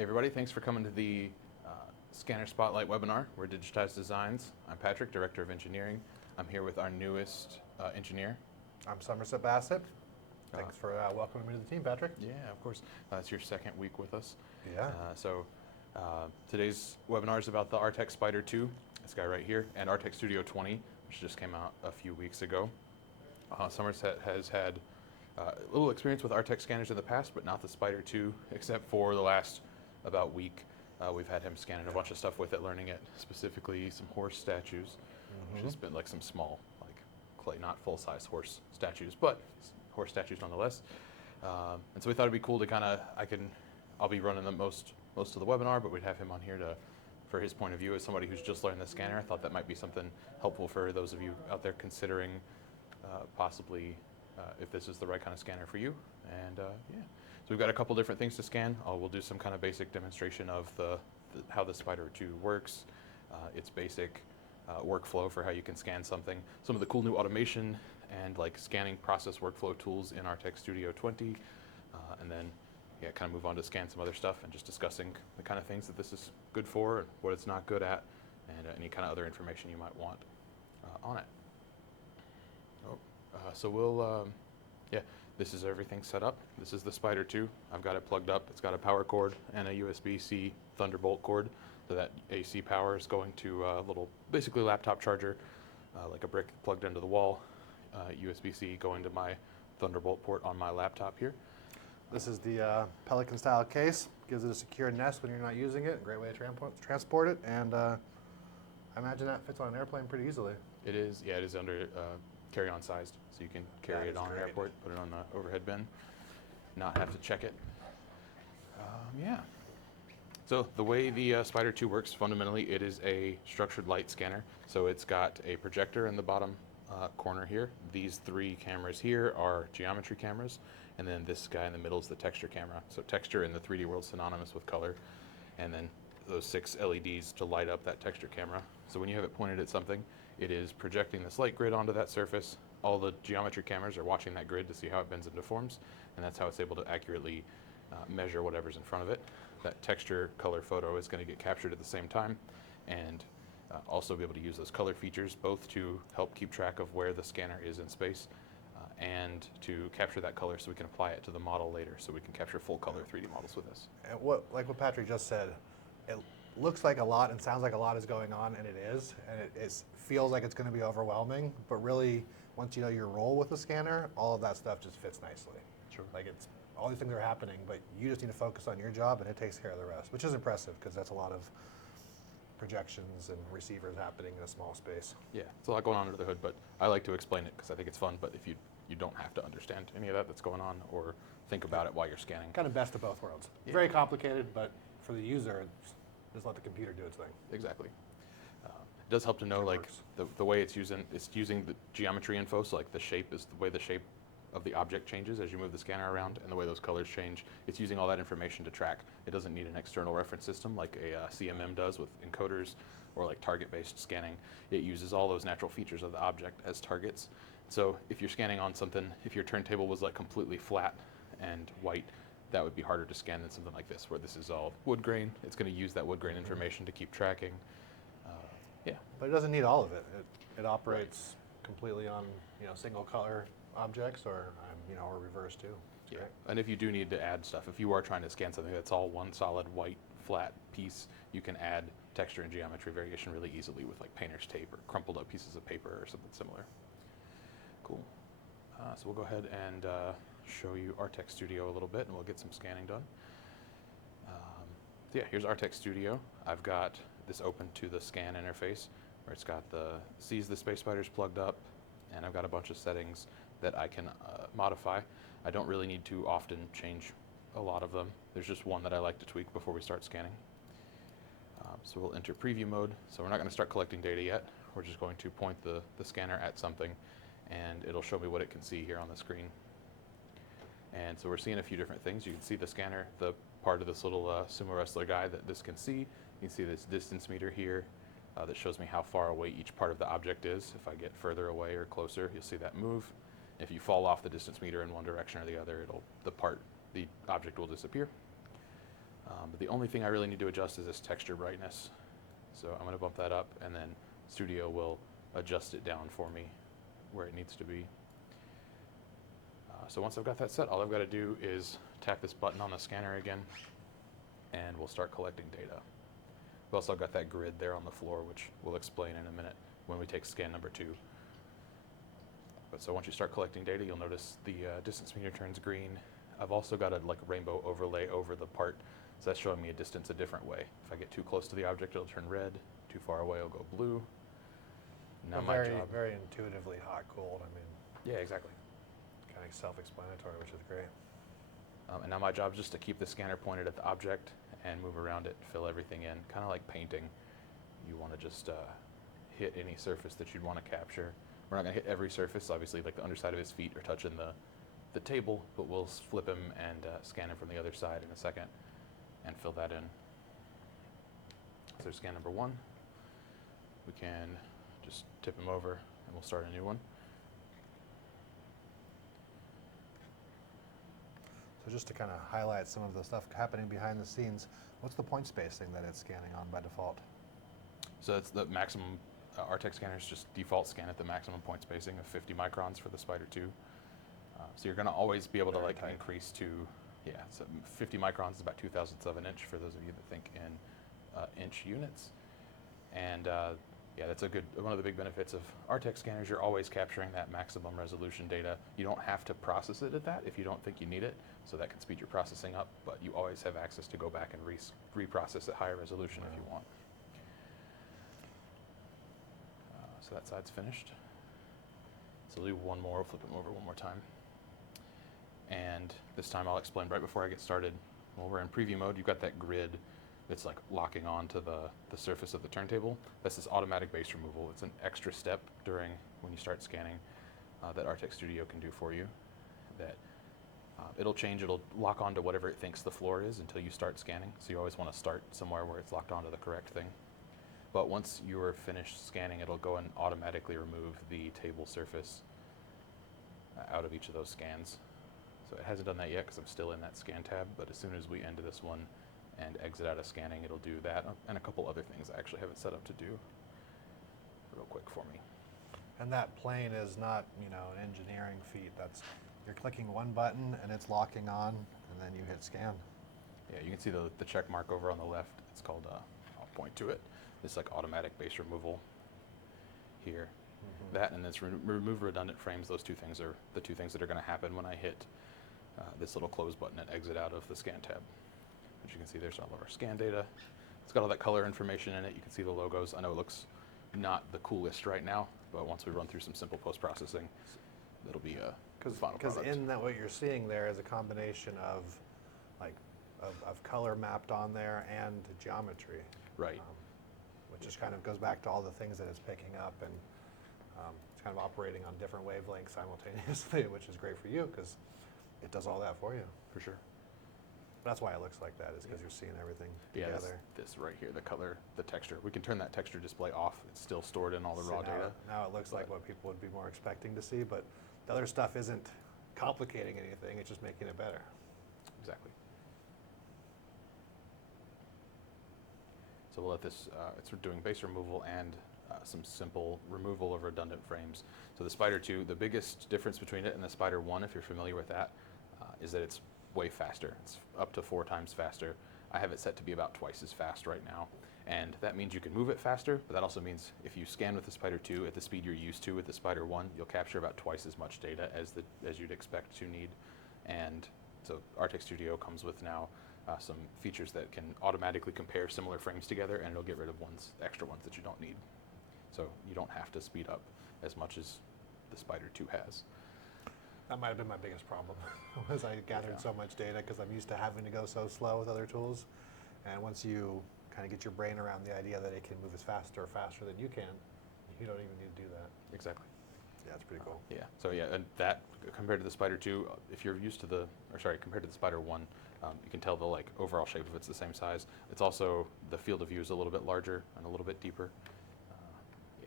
Hey everybody, thanks for coming to the Scanner Spotlight webinar. We're Digitized Designs. I'm Patrick, Director of Engineering. I'm here with our newest engineer. I'm Somerset Bassett. Thanks for welcoming me to the team, Patrick. Yeah, of course. It's your second week with us. Yeah. Today's webinar is about the Artec Spider 2, this guy right here, and Artec Studio 20, which just came out a few weeks ago. Somerset has had a little experience with Artec scanners in the past, but not the Spider 2, except for the last about week. We've had him scanning a bunch of stuff with it, learning it, specifically some horse statues, which has been like some small, like clay, not full-size horse statues, but horse statues nonetheless. And so we thought it'd be cool to kind of, I'll be running the most of the webinar, but we'd have him on here for his point of view as somebody who's just learned the scanner. I thought that might be something helpful for those of you out there considering possibly if this is the right kind of scanner for you. And yeah. So we've got a couple different things to scan. We'll do some kind of basic demonstration of how the Spider 2 works, its basic workflow for how you can scan something, some of the cool new automation and like scanning process workflow tools in Artec Studio 20, and then kind of move on to scan some other stuff and just discussing the kind of things that this is good for and what it's not good at, and any kind of other information you might want on it. This is everything set up. This is the Spider 2. I've got it plugged up. It's got a power cord and a USB-C Thunderbolt cord. So that AC power is going to a little, basically laptop charger, like a brick plugged into the wall. USB-C going to my Thunderbolt port on my laptop here. This is the Pelican style case. Gives it a secure nest when you're not using it. Great way to transport it. And I imagine that fits on an airplane pretty easily. It is, yeah, it is under carry-on sized, so you can carry it on an airport, put it on the overhead bin, not have to check it. Yeah. So the way the Spider 2 works, fundamentally, it is a structured light scanner. So it's got a projector in the bottom corner here. These three cameras here are geometry cameras, and then this guy in the middle is the texture camera. So texture in the 3D world synonymous with color, and then those 6 LEDs to light up that texture camera. So when you have it pointed at something, it is projecting this light grid onto that surface. All the geometry cameras are watching that grid to see how it bends and deforms, and that's how it's able to accurately measure whatever's in front of it. That texture color photo is going to get captured at the same time, and also be able to use those color features both to help keep track of where the scanner is in space and to capture that color so we can apply it to the model later, so we can capture full color 3D models with this. And like what Patrick just said, it looks like a lot and sounds like a lot is going on, and it is, and it feels like it's going to be overwhelming, but really, once you know your role with the scanner, all of that stuff just fits nicely. Sure. Like all these things are happening, but you just need to focus on your job, and it takes care of the rest, which is impressive because that's a lot of projections and receivers happening in a small space. Yeah, it's a lot going on under the hood, but I like to explain it because I think it's fun, but if you don't have to understand any of that's going on or think about it while you're scanning. Kind of best of both worlds. Yeah. Very complicated, but for the user, just let the computer do its thing. Exactly. It does help to know like the way it's using the geometry info, so like the shape is the way the shape of the object changes as you move the scanner around, and the way those colors change. It's using all that information to track. It doesn't need an external reference system like a CMM does with encoders or like target-based scanning. It uses all those natural features of the object as targets. So if you're scanning on something, if your turntable was like completely flat and white, that would be harder to scan than something like this, where this is all wood grain. It's going to use that wood grain information to keep tracking. Yeah. But it doesn't need all of it. It operates completely on single color objects, or or reverse too. Yeah. And if you do need to add stuff, if you are trying to scan something that's all one solid white flat piece, you can add texture and geometry variation really easily with like painter's tape or crumpled up pieces of paper or something similar. Cool. So we'll go ahead and show you Artec Studio a little bit, and we'll get some scanning done. Yeah, here's Artec Studio. I've got this open to the scan interface, where it's got sees the space spiders plugged up, and I've got a bunch of settings that I can modify. I don't really need to often change a lot of them. There's just one that I like to tweak before we start scanning. So we'll enter preview mode. So we're not going to start collecting data yet. We're just going to point the scanner at something, and it'll show me what it can see here on the screen. And so we're seeing a few different things. You can see the scanner, the part of this little sumo wrestler guy that this can see. You can see this distance meter here that shows me how far away each part of the object is. If I get further away or closer, you'll see that move. If you fall off the distance meter in one direction or the other, the object will disappear. But the only thing I really need to adjust is this texture brightness. So I'm going to bump that up, and then Studio will adjust it down for me where it needs to be. So once I've got that set, all I've got to do is tap this button on the scanner again, and we'll start collecting data. We've also got that grid there on the floor, which we'll explain in a minute when we take scan number 2. But so once you start collecting data, you'll notice the distance meter turns green. I've also got a rainbow overlay over the part, so that's showing me a distance a different way. If I get too close to the object, it'll turn red. Too far away, it'll go blue. Now my job. Very intuitively hot, cold. I mean, Yeah, exactly. kind of self-explanatory, which is great. And now my job is just to keep the scanner pointed at the object and move around it, fill everything in, kind of like painting. You want to just hit any surface that you'd want to capture. We're not going to hit every surface, obviously, like the underside of his feet are touching the table, but we'll flip him and scan him from the other side in a second and fill that in. So there's scan number 1. We can just tip him over and we'll start a new one. So just to kind of highlight some of the stuff happening behind the scenes, what's the point spacing that it's scanning on by default? So that's the maximum. Artec scanners just default scan at the maximum point spacing of 50 microns for the Spider 2. So you're going to always be able to increase to, so 50 microns is about 2/1000ths of an inch for those of you that think in inch units. And that's one of the big benefits of Artec scanners. You're always capturing that maximum resolution data. You don't have to process it at that if you don't think you need it, so that can speed your processing up, but you always have access to go back and reprocess at higher resolution if you want. So that side's finished. So we'll do one more, flip him over one more time. And this time I'll explain right before I get started. When we're in preview mode, you've got that grid that's like locking on to the surface of the turntable. That's this automatic base removal. It's an extra step during when you start scanning that Artec Studio can do for you. That it'll change, it'll lock onto whatever it thinks the floor is until you start scanning. So you always want to start somewhere where it's locked onto the correct thing. But once you are finished scanning, it'll go and automatically remove the table surface out of each of those scans. So it hasn't done that yet because I'm still in that scan tab, but as soon as we end this one and exit out of scanning, it'll do that and a couple other things I actually have it set up to do real quick for me. And that plane is not, an engineering feat. That's, you're clicking one button and it's locking on, and then you hit scan. Yeah, you can see the check mark over on the left. It's called, I'll point to it. This like automatic base removal here. Mm-hmm. That and this remove redundant frames, those two things are the two things that are going to happen when I hit this little close button and exit out of the scan tab. As you can see, there's all of our scan data. It's got all that color information in it. You can see the logos. I know it looks not the coolest right now, but once we run through some simple post-processing, it'll be a final product. Because in that what you're seeing there is a combination of color mapped on there and geometry. Right. Which just kind of goes back to all the things that it's picking up, and it's kind of operating on different wavelengths simultaneously, which is great for you because it does all that for you. For sure. That's why it looks like that, is because you're seeing everything together. This right here, the color, the texture. We can turn that texture display off. It's still stored in all the raw data. Now it looks like what people would be more expecting to see, but the other stuff isn't complicating anything. It's just making it better. Exactly. So we'll let this, it's doing base removal and some simple removal of redundant frames. So the Spider 2, the biggest difference between it and the Spider 1, if you're familiar with that, is that it's way faster. It's up to 4 times faster. I have it set to be about twice as fast right now. And that means you can move it faster, but that also means if you scan with the Spider 2 at the speed you're used to with the Spider 1, you'll capture about twice as much data as you'd expect to need. And so Artec Studio comes with now some features that can automatically compare similar frames together, and it'll get rid of extra ones that you don't need. So you don't have to speed up as much as the Spider 2 has. That might have been my biggest problem, was I gathered so much data because I'm used to having to go so slow with other tools. And once you kind of get your brain around the idea that it can move as faster than you can, you don't even need to do that. Exactly. Yeah, it's pretty cool. Yeah. So yeah, and that compared to the Spider 2, if you're used to compared to the Spider 1, you can tell the overall shape of it's the same size. It's also the field of view is a little bit larger and a little bit deeper.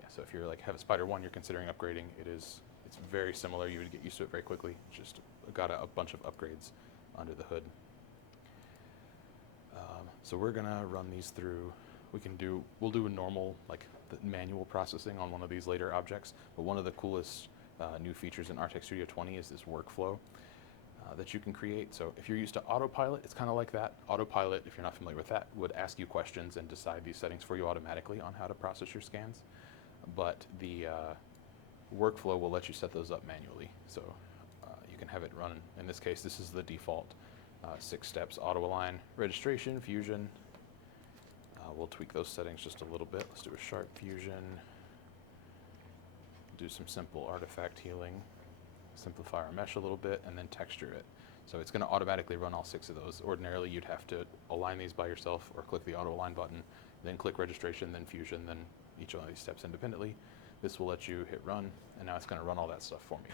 So if you're have a Spider 1, you're considering upgrading, it's very similar. You would get used to it very quickly. Just got a bunch of upgrades under the hood. So we're gonna run these through. We'll do a normal, like the manual processing on one of these later objects, but one of the coolest new features in Artec Studio 20 is this workflow that you can create. So if you're used to autopilot, it's kind of like that. Autopilot, if you're not familiar with that, would ask you questions and decide these settings for you automatically on how to process your scans. But the workflow will let you set those up manually. So you can have it run, in this case, this is the default 6 steps: auto align, registration, fusion. We'll tweak those settings just a little bit. Let's do a sharp fusion, do some simple artifact healing, simplify our mesh a little bit, and then texture it. So it's going to automatically run all 6 of those. Ordinarily, you'd have to align these by yourself or click the auto align button, then click registration, then fusion, then each one of these steps independently. This will let you hit run, and now it's going to run all that stuff for me.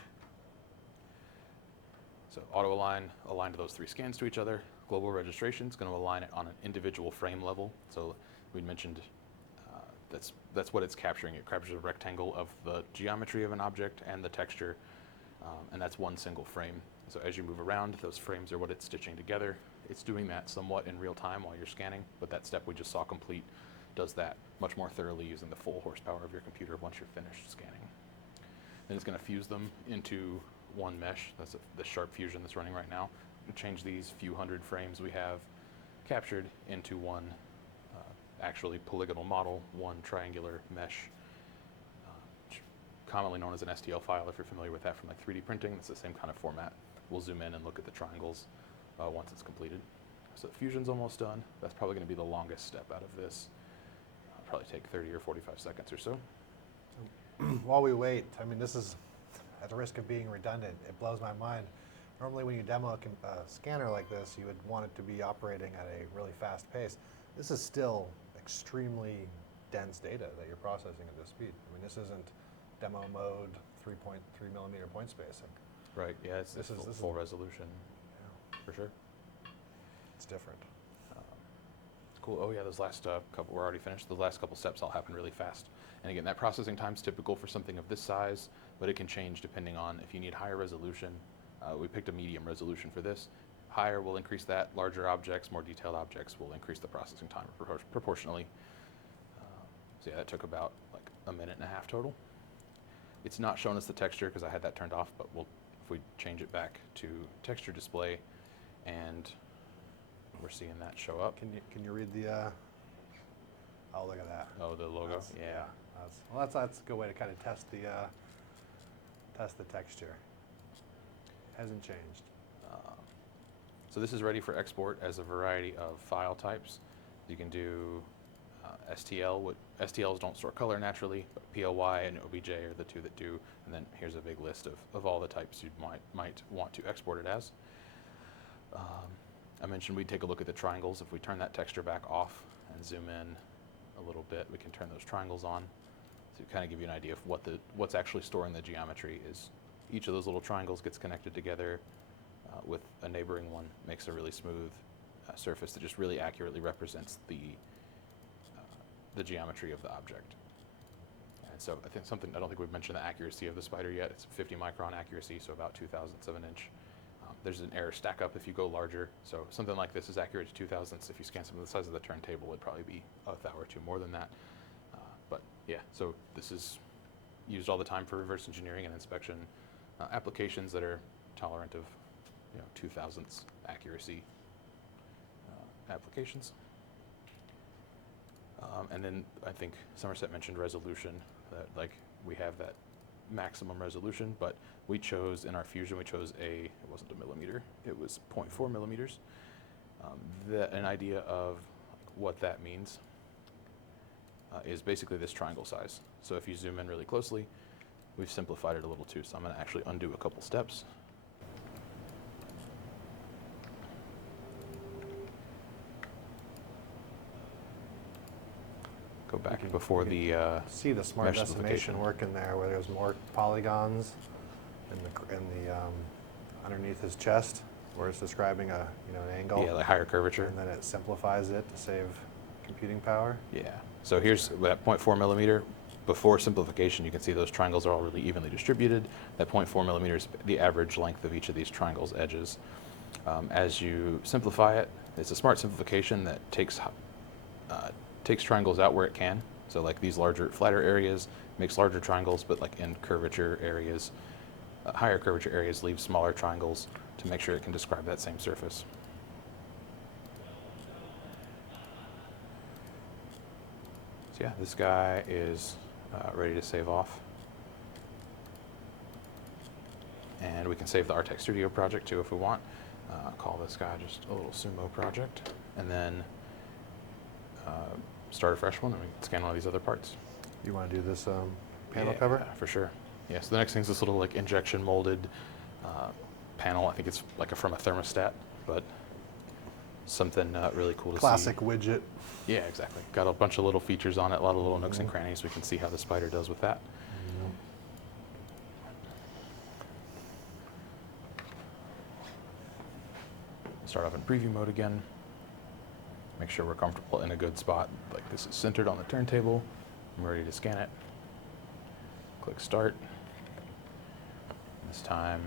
So auto align, align to those 3 scans to each other. Global registration is going to align it on an individual frame level. So we mentioned that's what it's capturing. It captures a rectangle of the geometry of an object and the texture, and that's one single frame. So as you move around, those frames are what it's stitching together. It's doing that somewhat in real time while you're scanning, but that step we just saw complete does that much more thoroughly using the full horsepower of your computer once you're finished scanning. Then it's going to fuse them into one mesh. That's the sharp fusion that's running right now. Change these few hundred frames we have captured into one actually polygonal model, one triangular mesh, commonly known as an STL file if you're familiar with that from like 3D printing. It's the same kind of format. We'll zoom in and look at the triangles once it's completed. So the fusion's almost done. That's probably going to be the longest step out of this. Probably take 30 or 45 seconds or so. While we wait, I mean, this is, at the risk of being redundant, it blows my mind. Normally when you demo a scanner like this, you would want it to be operating at a really fast pace. This is still extremely dense data that you're processing at this speed. I mean, this isn't demo mode 3.3 millimeter point spacing. Right, yeah, it's full resolution, yeah, for sure. It's different. Cool. Oh yeah, those last couple, we're already finished. The last couple steps all happen really fast. And again, that processing time is typical for something of this size, but it can change depending on if you need higher resolution. We picked a medium resolution for this. Higher will increase that. Larger objects, more detailed objects will increase the processing time proportionally. So yeah, that took about like a minute and a half total. It's not showing us the texture because I had that turned off, but if we change it back to texture display, and we're seeing that show up. Can you read the? Oh, look at that. Oh, the logo. Yeah. That's a good way to kind of test the texture. Hasn't changed. So this is ready for export as a variety of file types. You can do STL. STLs don't store color naturally, but PLY and OBJ are the 2 that do. And then here's a big list of all the types you might want to export it as. I mentioned we'd take a look at the triangles. If we turn that texture back off and zoom in a little bit, we can turn those triangles on to kind of give you an idea of what's actually storing the geometry. Is each of those little triangles gets connected together with a neighboring one, makes a really smooth surface that just really accurately represents the geometry of the object. And so I don't think we've mentioned the accuracy of the Spider yet. It's 50 micron accuracy, so about 2/1000 of an inch. There's an error stack up if you go larger. So something like this is accurate to 2/1000. If you scan something the size of the turntable, it'd probably be a thou or two more than that. But yeah, so this is used all the time for reverse engineering and inspection applications that are tolerant of 2/1000 accuracy applications. And then I think Somerset mentioned resolution, that like we have that maximum resolution, but we chose in our fusion, it wasn't a millimeter, it was 0.4 millimeters. An idea of what that means is basically this triangle size. So if you zoom in really closely, we've simplified it a little too, so I'm going to actually undo a couple steps. Go back before the see the smart mesh decimation working there, where there's more polygons in the underneath his chest, where it's describing an angle. Yeah, like higher curvature. And then it simplifies it to save computing power. Yeah. So here's that 0.4 millimeter. Before simplification, you can see those triangles are all really evenly distributed. That 0.4 millimeters, the average length of each of these triangles' edges. As you simplify it, It's a smart simplification that takes triangles out where it can. So like these larger, flatter areas makes larger triangles, but like in curvature areas, higher curvature areas leave smaller triangles to make sure it can describe that same surface. So yeah, this guy is ready to save off. And we can save the Artec Studio project too if we want. Call this guy just a little sumo project, and then start a fresh one, and we can scan one of these other parts. You want to do this panel cover? Yeah, for sure. Yeah, so the next thing is this little like injection molded panel. I think it's like from a thermostat, but something really cool to Classic see. widget. Yeah, exactly. Got a bunch of little features on it, a lot of little nooks and crannies. We can see how the Spider does with that. Start off in preview mode again. Make sure we're comfortable in a good spot. Like this is centered on the turntable. I'm ready to scan it. Click start. This time,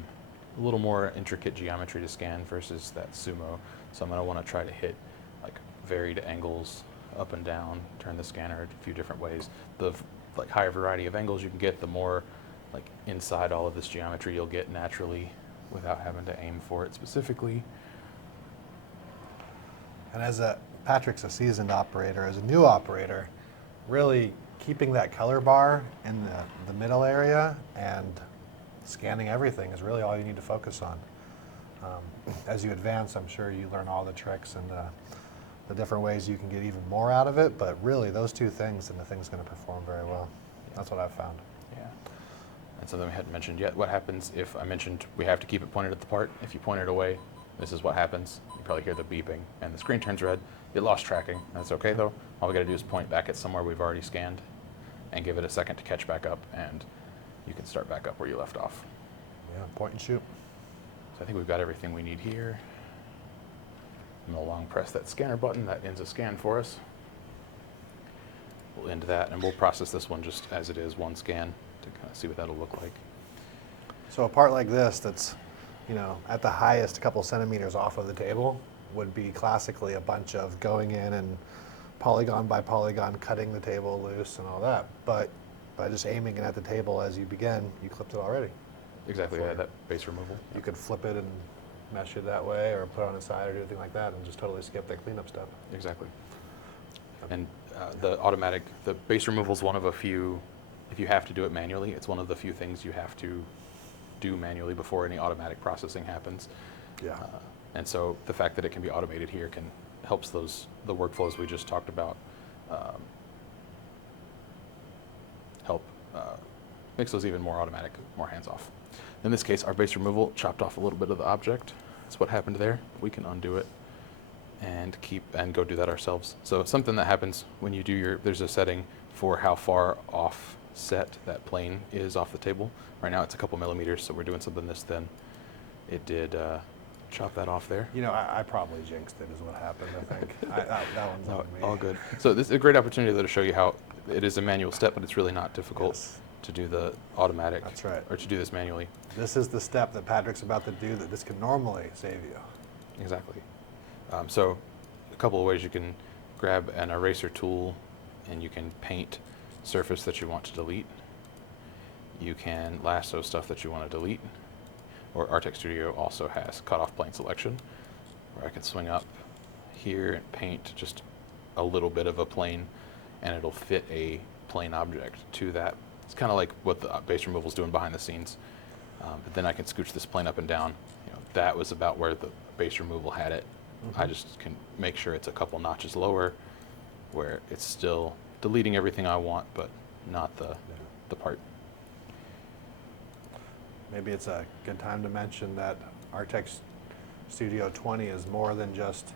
a little more intricate geometry to scan versus that sumo. So I'm going to want to try to hit like varied angles up and down, turn the scanner a few different ways. The like higher variety of angles you can get, the more like inside all of this geometry you'll get naturally without having to aim for it specifically. And Patrick's a seasoned operator, as a new operator, really keeping that color bar in the middle area and scanning everything is really all you need to focus on. As you advance, I'm sure you learn all the tricks and the different ways you can get even more out of it, but really those two things and the thing's going to perform very well. That's what I've found. Yeah. And something we hadn't mentioned yet, what happens if I mentioned we have to keep it pointed at the part? If you point it away, this is what happens. You probably hear the beeping and the screen turns red. It lost tracking. That's okay though. All we got to do is point back at somewhere we've already scanned and give it a second to catch back up, and you can start back up where you left off. Yeah, point and shoot. So I think we've got everything we need here. I'm going to long press that scanner button. That ends a scan for us. We'll end that, and we'll process this one just as it is, one scan, to kind of see what that'll look like. So a part like this that's, you know, at the highest a couple centimeters off of the table would be classically a bunch of going in and polygon by polygon cutting the table loose and all that. But by just aiming it at the table as you begin, you clipped it already. Exactly, yeah, that base removal. You could flip it and mesh it that way, or put it on its side, or do anything like that, and just totally skip that cleanup step. Exactly. And the base removal is one of a few, if you have to do it manually, it's one of the few things you have to do manually before any automatic processing happens. Yeah. And so the fact that it can be automated here helps the workflows we just talked about makes those even more automatic, more hands-off. In this case, our base removal chopped off a little bit of the object. That's what happened there. We can undo it and go do that ourselves. So something that happens when you do there's a setting for how far offset that plane is off the table. Right now it's a couple millimeters, so we're doing something this thin. It did chop that off there. You know, I probably jinxed it is what happened, I think. That one's on me. All good. So this is a great opportunity though to show you how it is a manual step, but it's really not difficult to do the automatic. That's right. Or to do this manually. This is the step that Patrick's about to do that this can normally save you. Exactly. So a couple of ways you can grab an eraser tool and you can paint surface that you want to delete. You can lasso stuff that you want to delete. Or Artec Studio also has cutoff plane selection, where I can swing up here and paint just a little bit of a plane, and it'll fit a plane object to that. It's kind of like what the base removal is doing behind the scenes. But then I can scooch this plane up and down. You know, that was about where the base removal had it. I just can make sure it's a couple notches lower, where it's still deleting everything I want, but not the part. Maybe it's a good time to mention that Artec Studio 20 is more than just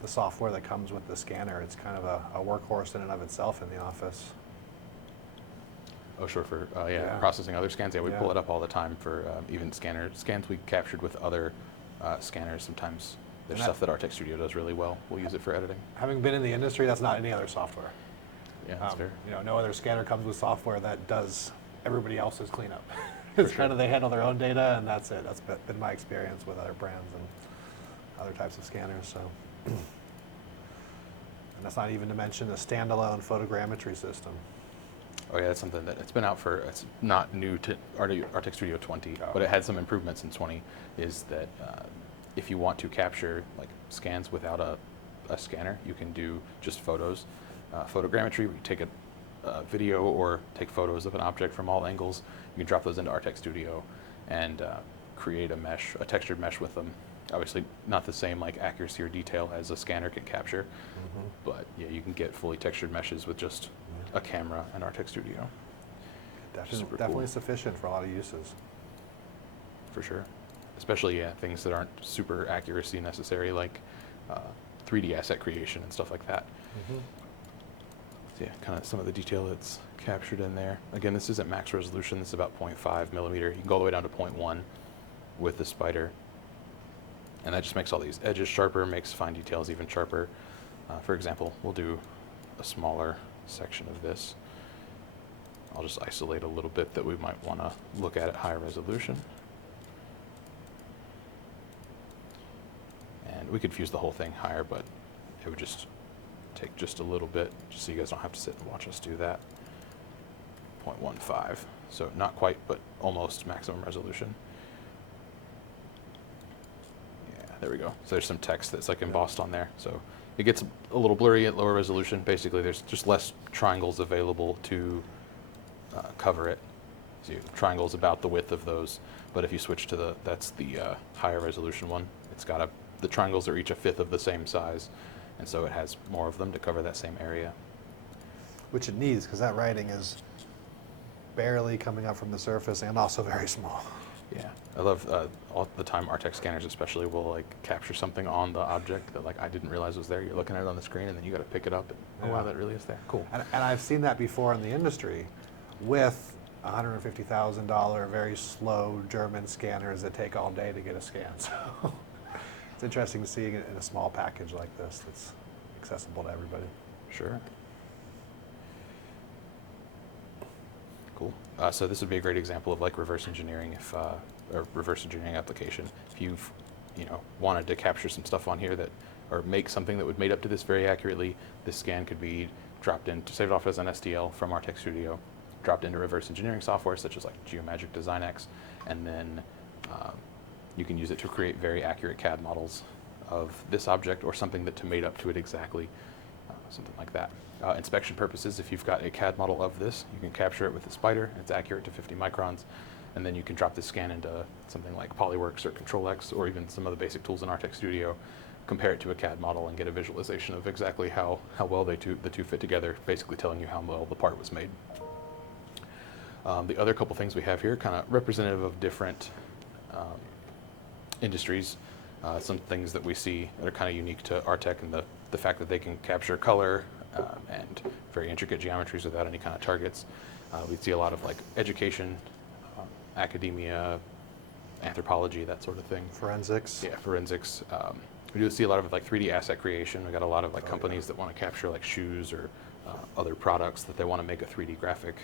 the software that comes with the scanner. It's kind of a workhorse in and of itself in the office. Oh, sure, for processing other scans. Yeah, we pull it up all the time for even scans we captured with other scanners. Sometimes there's stuff that Artec Studio does really well. We'll use it for editing. Having been in the industry, that's not any other software. Yeah, that's fair. You know, no other scanner comes with software that does everybody else's cleanup. It's kind of, they handle their own data, and that's it. That's been my experience with other brands and other types of scanners. So And that's not even to mention a standalone photogrammetry system. Oh yeah, that's something that it's been out for. It's not new to Artec Studio 20, but it had some improvements in 20. Is that if you want to capture like scans without a scanner, you can do just photos. Photogrammetry, where you take a video or take photos of an object from all angles. You can drop those into Artec Studio and create a mesh, a textured mesh with them. Obviously, not the same like accuracy or detail as a scanner can capture, but yeah, you can get fully textured meshes with just a camera and Artec Studio. Definitely sufficient for a lot of uses. For sure. Especially things that aren't super accuracy necessary, like 3D asset creation and stuff like that. So yeah, kind of some of the detail that's captured in there. Again, this isn't max resolution. This is about 0.5 millimeter. You can go all the way down to 0.1 with the Spider. And that just makes all these edges sharper, makes fine details even sharper. For example, we'll do a smaller section of this. I'll just isolate a little bit that we might want to look at higher resolution. And we could fuse the whole thing higher, but it would just take just a little bit, just so you guys don't have to sit and watch us do that. 0.15, so not quite, but almost maximum resolution. Yeah, there we go. So there's some text that's like embossed on there. So it gets a little blurry at lower resolution. Basically, there's just less triangles available to cover it. So triangles about the width of those, but if you switch to that's the higher resolution one. It's got the triangles are each a fifth of the same size, and so it has more of them to cover that same area. Which it needs, because that writing is barely coming up from the surface and also very small. Yeah, I love all the time Artec scanners especially will like capture something on the object that like I didn't realize was there. You're looking at it on the screen and then you got to pick it up and oh wow, that really is there. Cool. And I've seen that before in the industry with $150,000 very slow German scanners that take all day to get a scan. So it's interesting to see it in a small package like this that's accessible to everybody. Sure. Cool. So this would be a great example of like reverse engineering, or reverse engineering application. If you've, wanted to capture some stuff on here that, or make something that would made up to this very accurately, this scan could be dropped in, saved off as an STL from Artec Studio, dropped into reverse engineering software such as like Geomagic Design X, and then you can use it to create very accurate CAD models of this object or something that made up to it exactly, something like that. Inspection purposes, if you've got a CAD model of this, you can capture it with the Spider. It's accurate to 50 microns, and then you can drop this scan into something like Polyworks or Control X or even some of the basic tools in Artec Studio, compare it to a CAD model and get a visualization of exactly how well the two fit together, basically telling you how well the part was made. The other couple things we have here, kind of representative of different industries, some things that we see that are kind of unique to Artec, and the fact that they can capture color and very intricate geometries without any kind of targets. We see a lot of like education, academia, anthropology, that sort of thing. Forensics. Yeah, forensics. We do see a lot of like 3D asset creation. We got a lot of like companies that want to capture like shoes or other products that they want to make a 3D graphic,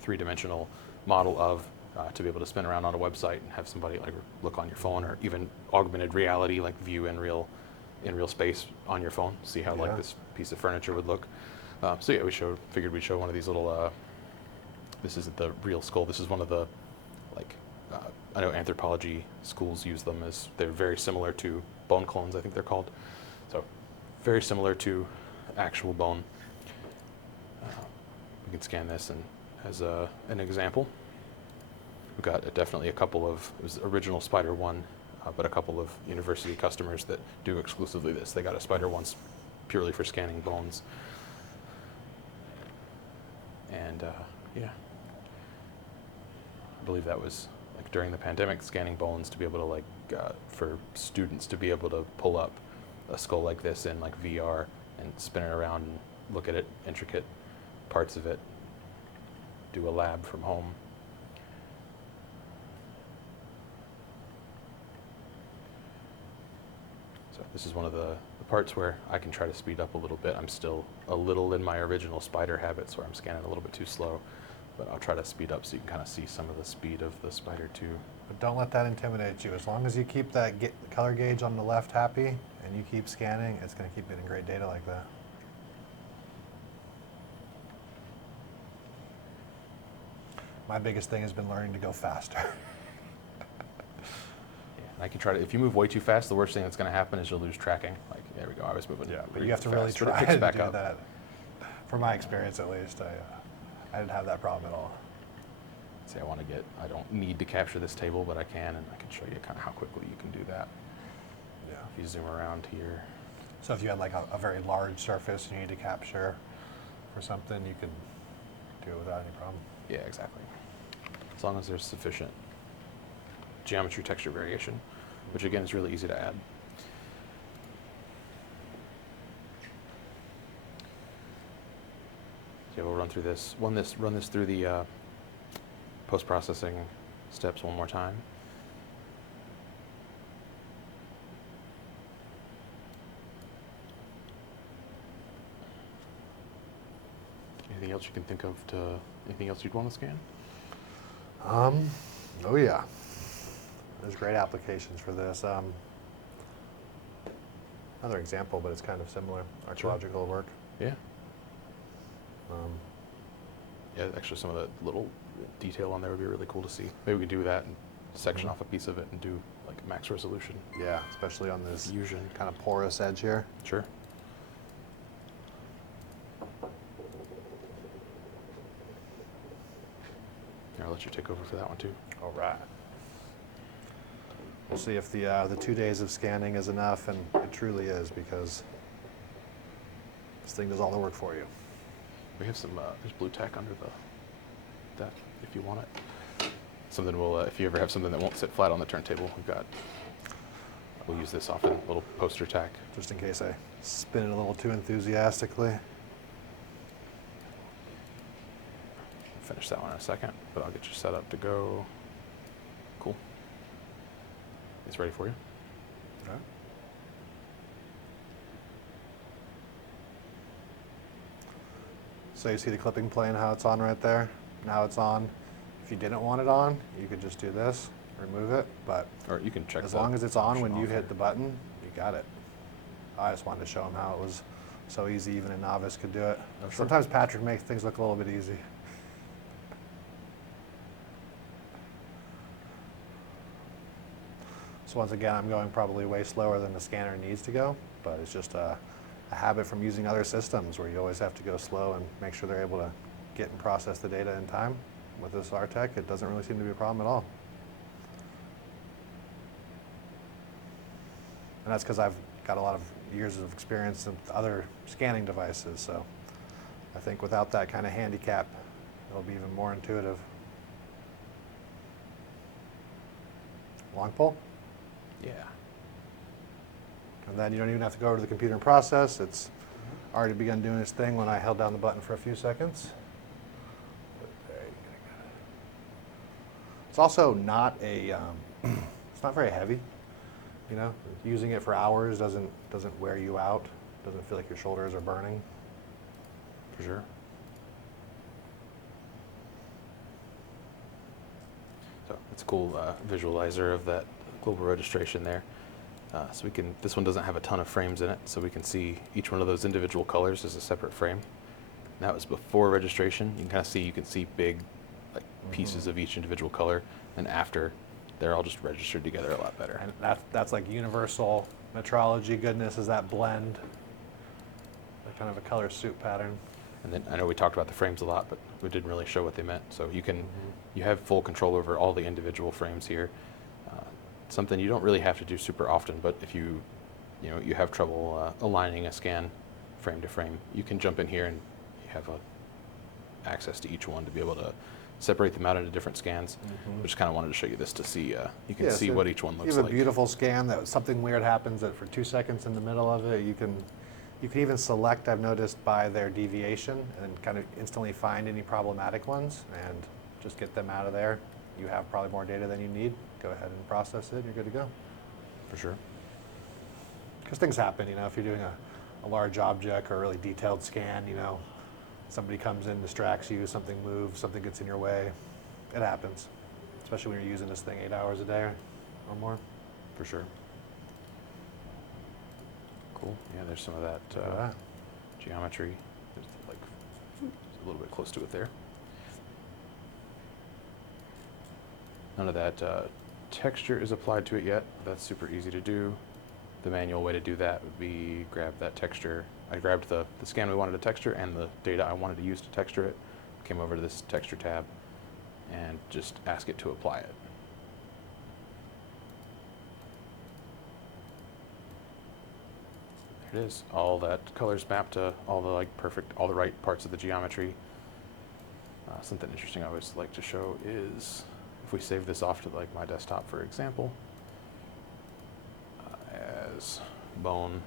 three-dimensional model of to be able to spin around on a website and have somebody like look on your phone, or even augmented reality, like view in real space on your phone, see how like this piece of furniture would look. So yeah, figured we'd show one of these little. This isn't the real skull. This is one of the like. I know anthropology schools use them as they're very similar to bone clones, I think they're called. So very similar to actual bone. We can scan this and as an example. We've got definitely a couple of, it was original Spider 1, but a couple of university customers that do exclusively this. They got a Spider 1 purely for scanning bones. And I believe that was like during the pandemic, scanning bones to be able to like, for students to be able to pull up a skull like this in like VR and spin it around and look at it, intricate parts of it, do a lab from home. So this is one of the parts where I can try to speed up a little bit. I'm still a little in my original Spider habits where I'm scanning a little bit too slow, but I'll try to speed up so you can kind of see some of the speed of the Spider 2. But don't let that intimidate you. As long as you keep that color gauge on the left happy and and you keep scanning, it's going to keep getting great data like that. My biggest thing has been learning to go faster. I can try to, if you move way too fast, the worst thing that's going to happen is you'll lose tracking. Like, there we go, I was moving. Yeah, but really you have to fast, really but it try picks to back do up. that. From my experience, at least, I didn't have that problem at all. Say I don't need to capture this table, but I can, and I can show you kind of how quickly you can do that. Yeah. If you zoom around here. So if you had like a very large surface you need to capture for something, you can do it without any problem. Yeah, exactly. As long as there's sufficient geometry texture variation, which again is really easy to add. So we'll run through this. Run this through the post-processing steps one more time. Anything else you can think of anything else you'd want to scan? Oh yeah. There's great applications for this. Another example, but it's kind of similar. Archaeological work. Yeah. Yeah, actually some of the little detail on there would be really cool to see. Maybe we could do that and section off a piece of it and do like max resolution. Yeah, especially on this fusion kind of porous edge here. Sure. Here, I'll let you take over for that one too. All right. We'll see if the 2 days of scanning is enough, and it truly is, because this thing does all the work for you. We have some, there's blue tack under that if you want it. Something will, if you ever have something that won't sit flat on the turntable, we'll use this often, a little poster tack. Just in case I spin it a little too enthusiastically. Finish that one in a second, but I'll get you set up to go. Cool. It's ready for you. Okay. So you see the clipping plane, how it's on right there? Now it's on. If you didn't want it on, you could just do this, remove it, but Or you can check as long as it's on when you off hit the button, you got it. I just wanted to show them how it was so easy, even a novice could do it. Oh, sure. Sometimes Patrick makes things look a little bit easy. So once again, I'm going probably way slower than the scanner needs to go, but it's just a habit from using other systems where you always have to go slow and make sure they're able to get and process the data in time. With this Artec, it doesn't really seem to be a problem at all. And that's because I've got a lot of years of experience with other scanning devices, so I think without that kind of handicap, it'll be even more intuitive. Long pull? Yeah. And then you don't even have to go over to the computer and process. It's already begun doing its thing when I held down the button for a few seconds. It's also not it's not very heavy. You know, using it for hours doesn't wear you out. Doesn't feel like your shoulders are burning. For sure. So it's a cool visualizer of that global registration there. So this one doesn't have a ton of frames in it, so we can see each one of those individual colors as a separate frame. And that was before registration. You can see big like pieces of each individual color, and after, they're all just registered together a lot better. And that's like universal metrology goodness, is that blend, like kind of a color soup pattern. And then I know we talked about the frames a lot, but we didn't really show what they meant. So you have full control over all the individual frames here. Something you don't really have to do super often, but if you have trouble aligning a scan frame to frame, you can jump in here and you have access to each one to be able to separate them out into different scans. I just kind of wanted to show you this to see, you can see what each one looks like. You have a beautiful scan that something weird happens that for 2 seconds in the middle of it, you can even select, I've noticed, by their deviation and kind of instantly find any problematic ones and just get them out of there. You have probably more data than you need. Go ahead and process it, you're good to go. For sure. Because things happen, if you're doing a large object or a really detailed scan, somebody comes in, distracts you, something moves, something gets in your way. It happens, especially when you're using this thing 8 hours a day or more. For sure. cool. Yeah, there's some of Look that at that. geometry. There's like a little bit close to it there. None of that texture is applied to it yet. That's super easy to do. The manual way to do that would be grab that texture. I grabbed the scan we wanted to texture and the data I wanted to use to texture it. Came over to this texture tab and just ask it to apply it. There it is. All that colors mapped to all the all the right parts of the geometry. Something interesting I always like to show is if we save this off to like my desktop, for example, as bone.obj,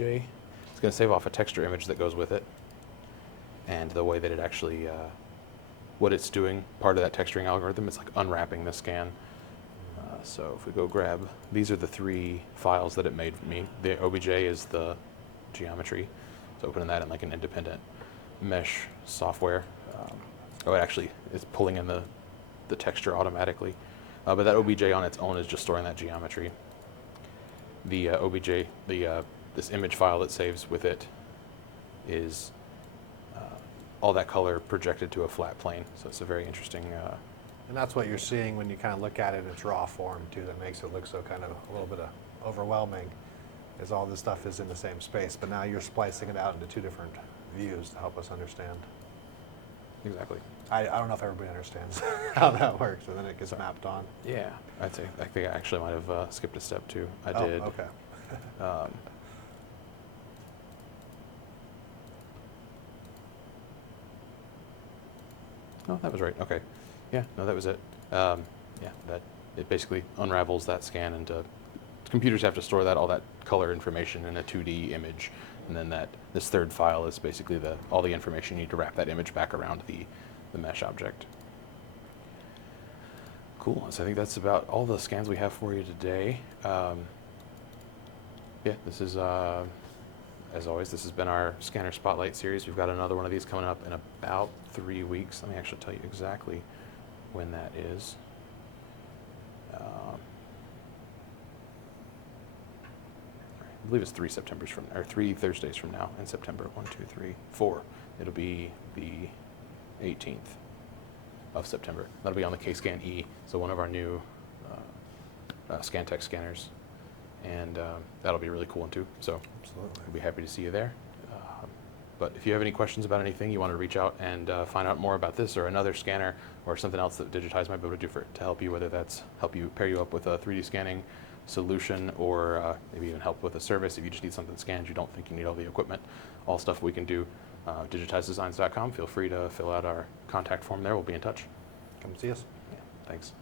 it's going to save off a texture image that goes with it, and the way that it actually, what it's doing, part of that texturing algorithm is like unwrapping the scan. So if we go grab, these are the 3 files that it made for me. The obj is the geometry, so opening that in like an independent mesh software. It actually is pulling in the texture automatically, but that obj on its own is just storing that geometry. The obj, this image file that saves with it is all that color projected to a flat plane. So it's a very interesting. And that's what you're seeing when you kind of look at it in its raw form too, that makes it look so kind of a little bit overwhelming, is all this stuff is in the same space, but now you're splicing it out into 2 different views to help us understand. Exactly. I don't know if everybody understands how that works, and then it gets mapped on. Yeah, I think I actually might have skipped a step too. I Oh, did. okay. Oh, that was right. Okay. Yeah, no, that was it. Yeah, that it basically unravels that scan into. Computers have to store all that color information in a 2D image, and then this third file is basically all the information you need to wrap that image back around the mesh object. Cool. So I think that's about all the scans we have for you today. Yeah, this is, as always, this has been our Scanner Spotlight series. We've got another one of these coming up in about 3 weeks. Let me actually tell you exactly when that is. I believe it's 3 Thursdays from now in September. 1, 2, 3, 4. It'll be the 18th of September. That'll be on the K-Scan E, so one of our new Scantex scanners, and that'll be a really cool one too. So Absolutely. we'll be happy to see you there. But if you have any questions about anything, you want to reach out and find out more about this or another scanner or something else that Digitize might be able to do to help you, whether that's pair you up with a 3D scanning solution or maybe even help with a service if you just need something scanned, you don't think you need all the equipment, all stuff we can do. digitizedesigns.com. Feel free to fill out our contact form there. We'll be in touch. Come see us. Yeah, thanks.